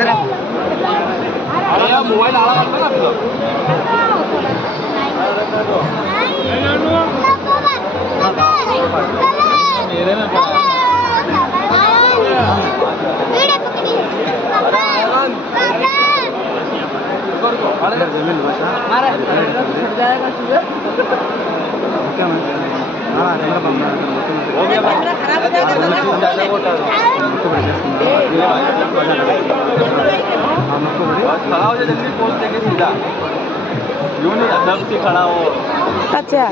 अरे यार मोबाइल आला करता ना तुझा मेरे में खड़ा हो जाए जल्दी पोस्ट देंगे सीधा यूं नहीं अदब से खड़ा हो अच्छा